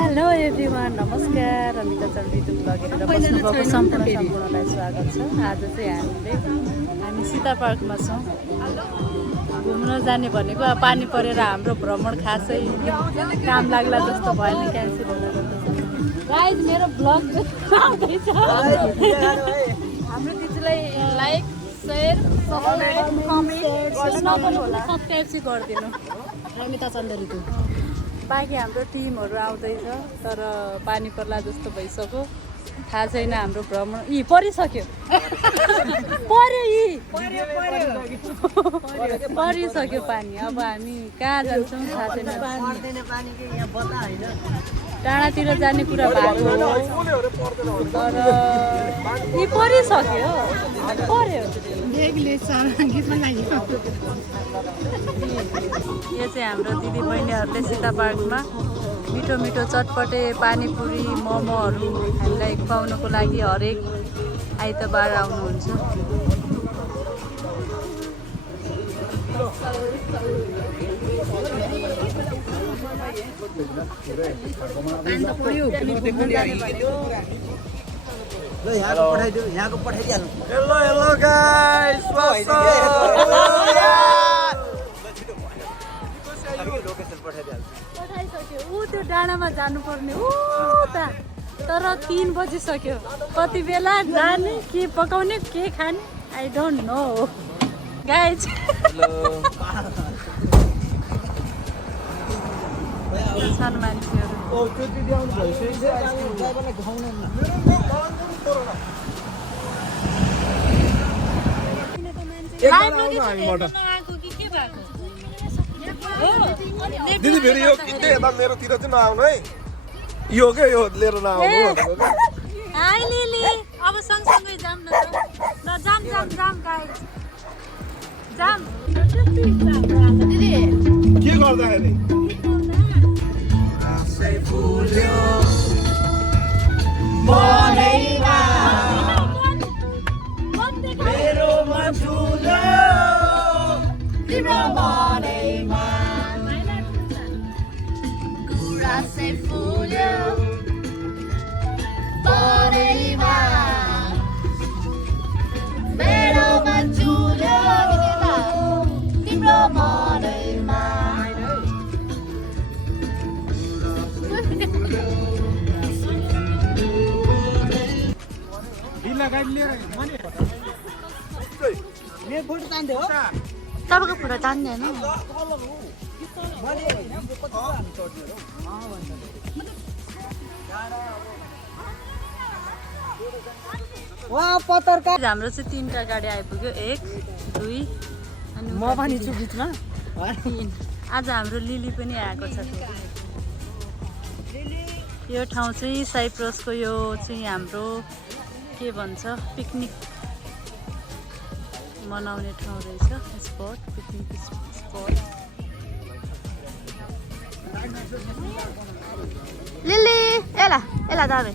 Hello everyone, नमस्कार। रमिता चन्द्रितु blog हेरेर बस्नुभएको सम्पूर्णलाई स्वागत छ। आज चाहिँ हामी सीता पार्कमा छौँ। घुम्न जाने भनेको अब पानी परेर हाम्रो भ्रमण खासै काम लाग्ला जस्तो भयो नि, क्यान्सल होला जस्तो छ। गाइज, मेरो ब्लग आउँदैछ। हाम्रो दिदीलाई लाइक, सेयर, सब्सक्राइब चाहिँ गरिदिनु। रमिता चन्द्रितु। बाँकी हाम्रो टिमहरू आउँदैछ, तर पानी पर्ला जस्तो भइसक्यो। थाहा छैन हाम्रो भ्रमण परिसक्यो। परिसक्यो पानी। अब हामी कहाँ जान्छौँ थाहा छैन। टाढातिर जाने कुरा भएको हो, तर परिसक्यो। पर्यो। यो चाहिँ हाम्रो दिदी बहिनीहरूले सीता पार्कमा मिठो मिठो चटपटे पानीपुरी मोमोहरू हामीलाई खुवाउनको लागि हरेक आइतबार आउनुहुन्छ। Hello guys, what's up? पठाइसक्यो। त्यो डाँडामा जानुपर्ने तर 3 बजिसक्यो। कति बेला जाने, के पकाउने, के खाने, आई डोन्ट नो गाइज। सानो मान्छेहरू दिदी फेरि यो किन्ने यता मेरोतिर चाहिँ नआउनु है। यो के यो लिएर नआउनु भनेको। हाई लिली, अब सँगसँगै जाम न त। ल जाम गाइज, जाम। दिदी के गर्दाखेरि तपाईँको फोटो जान्दैन। हाम्रो चाहिँ 3टा गाडी आइपुग्यो, 1, 2 अनि म पनि छु बिचमा 3। आज हाम्रो लिली पनि आएको छ। यो ठाउँ चाहिँ साइप्रसको यो चाहिँ हाम्रो के भन्छ पिकनिक मनाउने ठाउँ रहेछ। Spot, picnic spot. लिली एला जाबे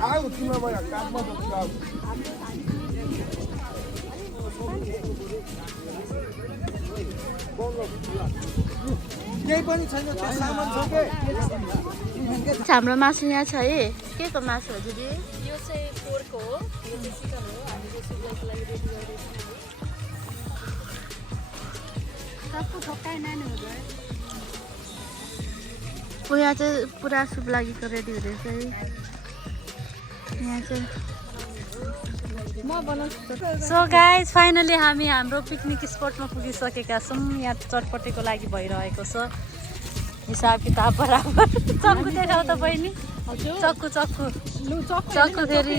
आऊ तिमीलाई म काठमा बस्छु। केही पनि छैन, त्यो सामान छ के? हाम्रो मासु यहाँ छ है। के को मासु हो दिदी? यो चाहिँ पोर्क हो, यो चाहिँ चिकन हो। हामीले सुपको लागि रेडी गर्दैछौँ। यहाँ चाहिँ पुरा सुप लागिको रेडी हुँदैछ है। यहाँ चाहिँ सो गाइज, फाइनली हामी हाम्रो पिकनिक स्पटमा पुगिसकेका छौँ। यहाँ चटपटेको लागि भइरहेको छ हिसाब किताब बराबर। चक्कु देखाऊ त बहिनी। चक्कु फेरि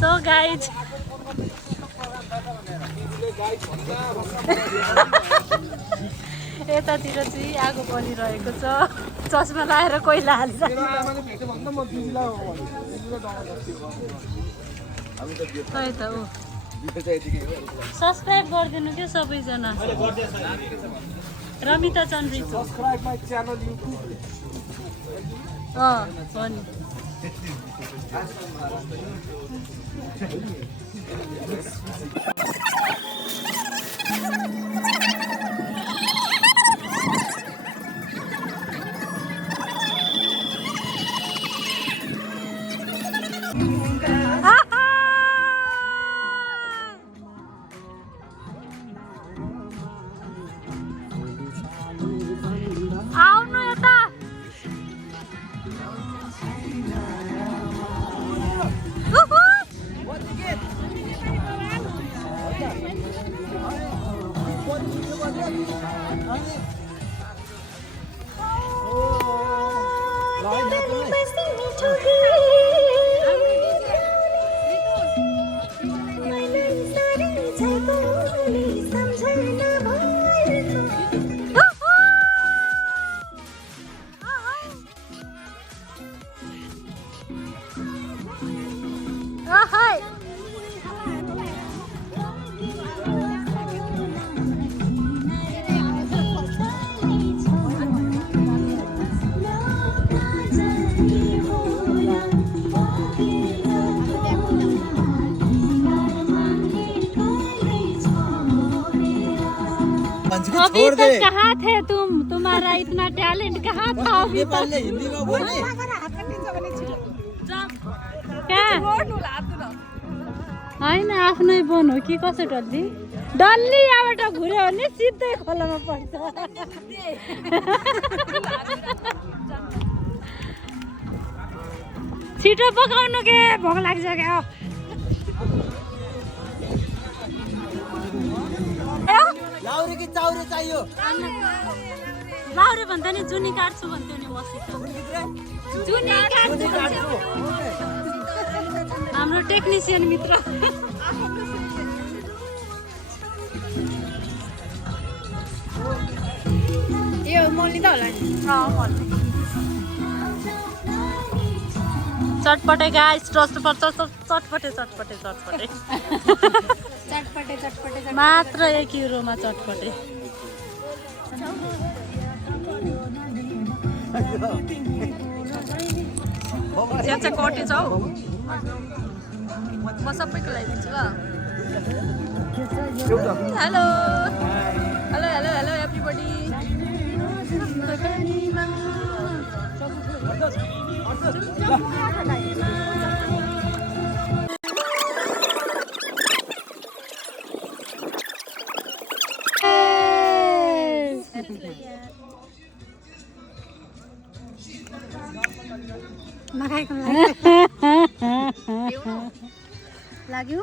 सो गाइज, यतातिर चाहिँ आगो बलिरहेको छ। चस्मा लगाएर कोइला हाल्छ। सब्सक्राइब गरिदिनु के सबैजना। रमिता चन्द्रितु हो नि। अभी तक कहाँ थे तुम? तुम्हारा इतना टैलेंट कहाँ था अभी तक? क्या होइन आफ्नै बोन हो कि कसो डल्ली? डल्ली यहाँबाट घुर्यो भने सिधै खोलामा पर्छ। छिटो पकाउनु के भोक लाग्छ क्या। लाउरे कि चाउरे चाहियो? लाउरे भन्दा नि जुनी काट्छु भन्थ्यो नि मसित। जुनी काट्छु हाम्रो टेक्निसियन मित्र। यो मल्ली त होला नि। चटपटे गाइस, चटपटे चटपटे चटपटे चटपटे चटपटे चटपटे मात्र 1 युरोमा चटपटे। यहाँ चाहिँ कटे छ हौ। म सबैको लागि दिन्छु ल। Hello hello hello hello everybody. लाग्यो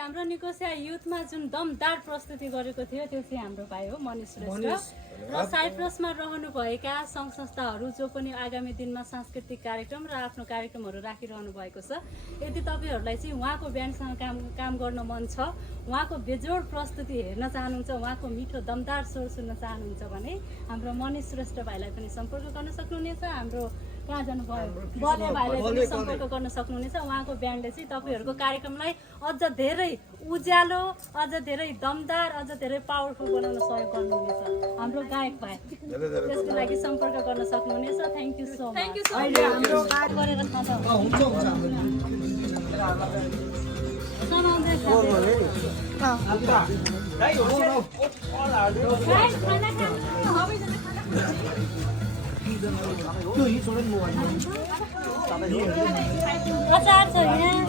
हाम्रो निकोसिया युथमा जुन दमदार प्रस्तुति गरेको थियो त्यो चाहिँ हाम्रो भाइ हो मनिष श्रेष्ठ र साइप्रसमा रहनुभएका सङ्घ संस्थाहरू जो पनि आगामी दिनमा सांस्कृतिक कार्यक्रम र आफ्नो कार्यक्रमहरू राखिरहनु भएको छ। यदि तपाईँहरूलाई चाहिँ उहाँको ब्यान्डसँग काम गर्न मन छ, उहाँको बेजोड प्रस्तुति हेर्न चाहनुहुन्छ, उहाँको मिठो दमदार स्वर सुन्न चाहनुहुन्छ भने हाम्रो मनिष श्रेष्ठ भाइलाई पनि सम्पर्क गर्न सक्नुहुनेछ। हाम्रो कहाँ जानुभयो बले भाइलाई पनि सम्पर्क गर्न सक्नुहुनेछ। उहाँको ब्यान्डले चाहिँ तपाईँहरूको कार्यक्रमलाई अझ धेरै उज्यालो, अझ धेरै दमदार, अझ धेरै पावरफुल बनाउन सहयोग गर्नुहुनेछ। हाम्रो गायक भाइ त्यसको लागि सम्पर्क गर्न सक्नुहुनेछ। Thank you so much. Thank you so much. हाम्रो बात गरेर खाँदा अचार छ यहाँ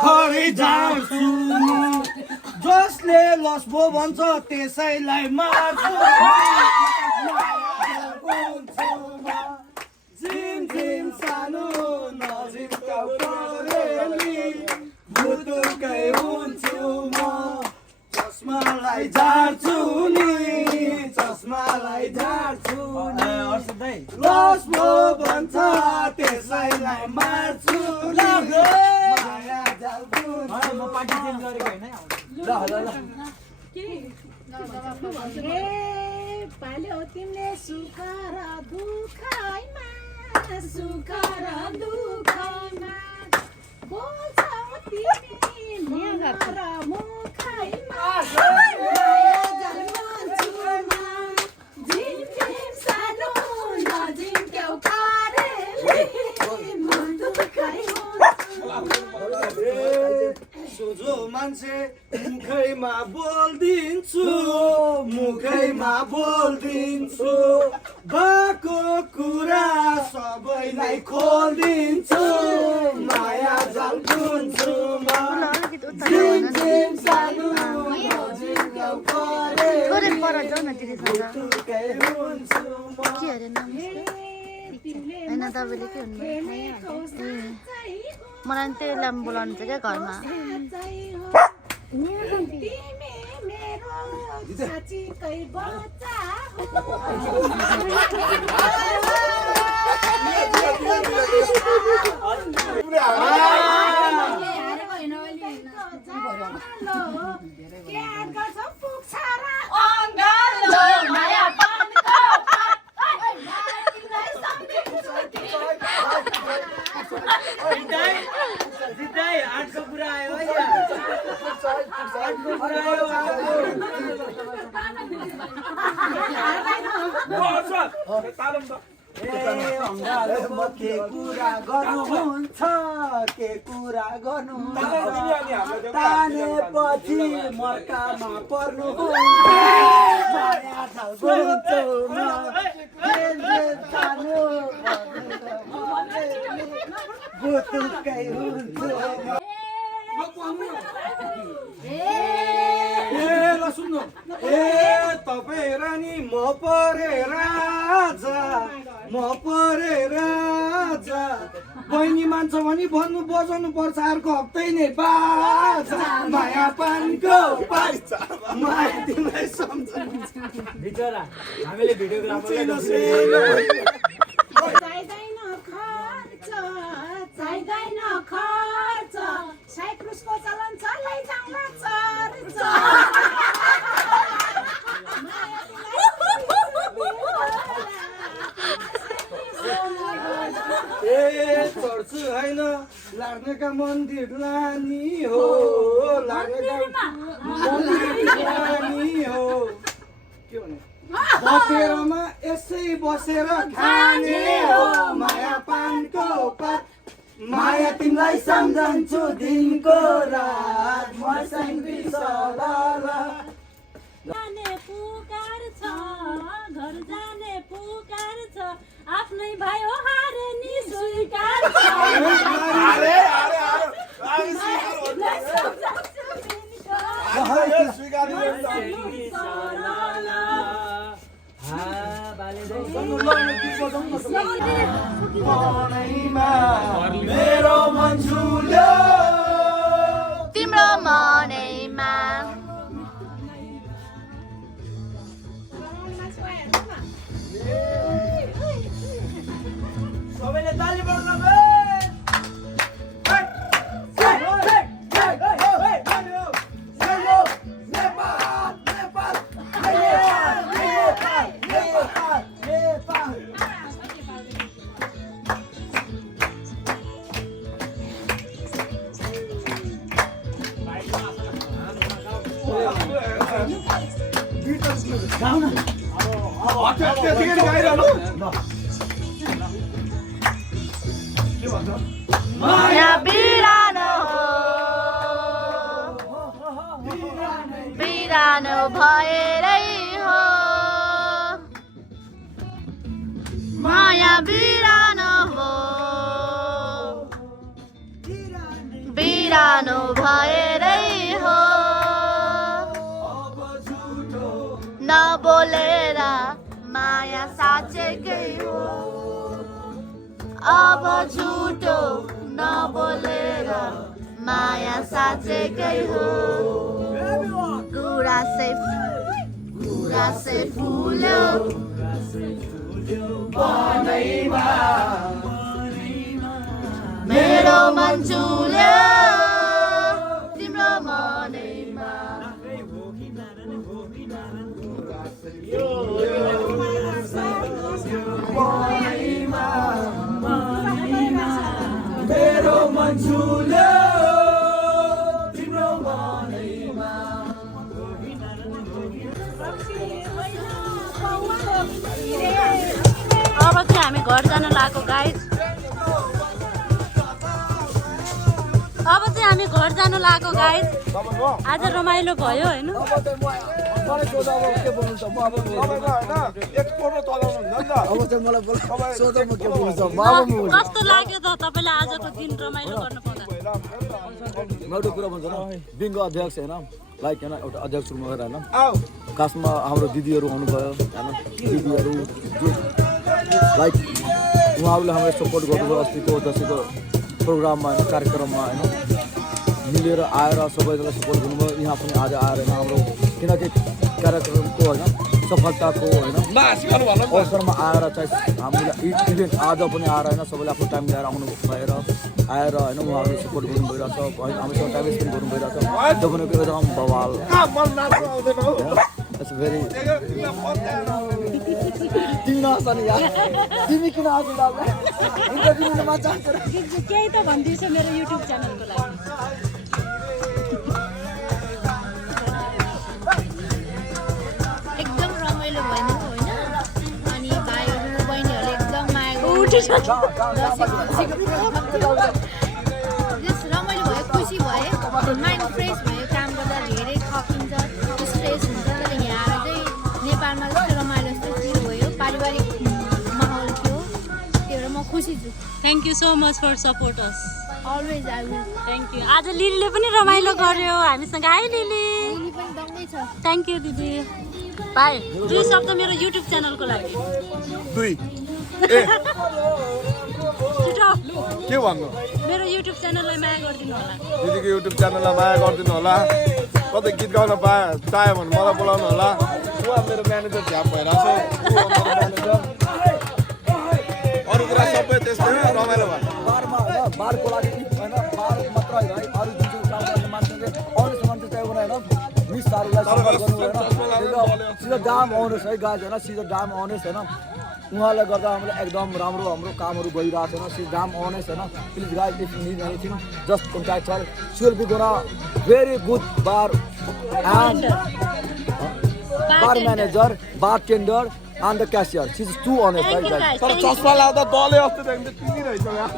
खरै जान्छु जसले लस्बो भन्छ त्यसैलाई मार्छु जिम जिम सानो नजिकका परेली भुतुकै हुन्छु म चस्मालाई झार्छु नि चस्मालाई झार्छु नि लस्बो भन्छ त्यसैलाई मार्छु म पार्टी चेन्ज गरेको होइन पाल्यो तिमीले सुख र दुःखमा सुख र दुःखमा बोल्छौ तिमी मन र मुखैमा माया जन्मन्छुमा झिमझिम सानो नजिम्क्यौ करेली मन दुःखै सोझो मान्छे मुखैमा बोल्दिन्छु मुखैमा बोल्दिन्छु भएको कुरा सबैलाई खोल्दिन्छु माया जाल बुन्छु म झिमझिम सानो नजिम्क्यौ करेली हुन्छु म होइन तपाईँले के भन्नु मलाई नि त्यही लाम बोलाउनु छ क्या घरमा साँच्चीकै बच्चा जित्दै 800 कुरा आयो है 800 कुरा आयो के कुरा गर्नुहुन्छ के कुरा गर्नु तानेपछि मर्कामा पर्नु माया झाल बुन्छु म सानो बुतुकै हुन्छु ल सुन्नु तपाईँ रानी म परे राजा बहिनी मान्छ भने भन्नु बजाउनु पर्छ अर्को हप्तै नै बाजा माया पानीको माया तिमीलाई सम्झन्छ बिचरा हामीले चाहिँदैन खर्च साइप्रसको चलन चल्दै जाउँला चर्च चर्च होइन लाग्नेका मन्दिर लानी हो लाग्नेका मन्दिर लानी हो के भने बतेरमा यसै बसेर खाने हो माया पानको पात माया तिमीलाई सम्झन्छु दिनको रात मसँग बिसला जाने पुकार छ घर जाने पुकार छ आफ्नै भाइ हो हारे नि स्वीकार छ मेरो मन झुल्यो तिम्रो मनैमा सबैले ताली बजाउनु माया बिरानो बिरानो भएरै हो माया बिरानो हो बिरानो भएरै हो नबोलेर माया साँचेकै हो अब झुटो नबोलेर माया साँचेकै हो गुराँसै फुल्यो मेरो मन झुल्यो तिम्रो मनैमा मनैमा अब चाहिँ हामी घर जान लागेको गाइस। अब चाहिँ हामी घर जान लागेको गाइस। आज रमाइलो भयो होइन। मलाई सोध्दा अब के बोल्नु छ म अब तपाईँको होइन एक कोर्नो चलाउनु हुन्छ नि त अब चाहिँ मलाई सोध्दा म के बोल्नु छ म अब म कस्तो लाग्यो त तपाईँले आजको दिन रमाइलो गर्नु पाउँदा? म एउटा कुरा भन्छु न बिङ्गो अध्यक्ष होइन लाइक होइन एउटा अध्यक्ष भएर होइन आऊ खासमा हाम्रो दिदीहरू आउनुभयो होइन दिदीहरू जो लाइक उहाँहरूले हामीलाई सपोर्ट गर्नुभयो अस्तिको दसैँको प्रोग्राममा होइन कार्यक्रममा होइन मिलेर आएर सबैजनालाई सपोर्ट गर्नुभयो यहाँ पनि आज आएर होइन हाम्रो किनकि कार्यक्रमको होइन सफलताको होइन अवसरमा आएर चाहिँ हामीलाई इभेन्ट आज पनि आएर होइन सबैले आफ्नो टाइम ल्याएर आउनु भएर आएर होइन उहाँहरूले सपोर्ट गर्नु भइरहेछ होइन हामीसँग टाइम स्पेन्ड गर्नु भइरहेछ त्यो भनेको एकदम बवाल इट्स भेरी तिमी नहाँस नि यार तिमी किन हाँस्नु लाग्यो इन्टरभ्यू लिनमा चाहन्छ केही त भनिदिएछ मेरो युट्युब च्यानलको लागि। एकदम रमाइलो भयो होइन अनि भाइहरू बहिनीहरूले एकदम माया जस रमाइलो भयो खुसी भयो माइन्ड फ्रेस भयो काम गर्दा धेरै थकिन्छ स्ट्रेस हुन्छ तर यहाँ आएर चाहिँ नेपालमा जस्तो रमाइलो जस्तो फिल भयो पारिवारिक माहौल थियो त्यही भएर म खुसी छु। Thank you so much for support us. Always I will. Thank you. आज लिलीले पनि रमाइलो गर्यो हामीसँग। Hi Lily. दिदी पनि दङ्गै छ। थ्याङ्क यू दिदी। बाई। 2 शब्द मेरो युट्युब च्यानलको लागि। 2 ए छिटो के भन्नु मेरो युट्युब च्यानललाई माया गरिदिनु होला। दिदीको युट्युब च्यानललाई माया गरिदिनु होला कतै गीत गाउन चाह्यो भने मलाई बोलाउनु होला उहाँ मेरो म्यानेजर झ्याप भइरहेको छ अरू कुरा सबै त्यस्तै हो रमाइलो भयो बारमा होइन बारको लागि होइन बार मात्र होइन है अरू जुन चाहिँ काम गर्ने मान्छेले अरूसँग चाहिँ होइन मिसहरूलाई सम्पर्क गर्नु होइन सिधै डाम आउनुहोस् है गाइज होइन सिधै डाम आउनुहोस् होइन उहाँलाई गर्दा हामीलाई एकदम राम्रो हाम्रो कामहरू गइरहेको छैन सिधै डाम आउनुहोस् होइन please guys if you need anything just contact sir she will be gonna very good bar and bar manager bartender and the cashier. She's too honest, right, guys? तर चस्मा लाउँदा दले जस्तो देखिन्छ तिमी रहेछ यहाँ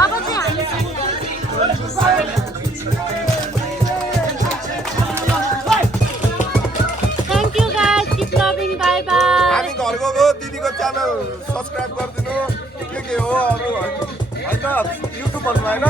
अब चाहिँ हामी thank you guys keep loving by by. हामी घर गएको दिदीको च्यानल सब्सक्राइब गरिदिनु के हो अरू होइन युट्युब भन्नु होइन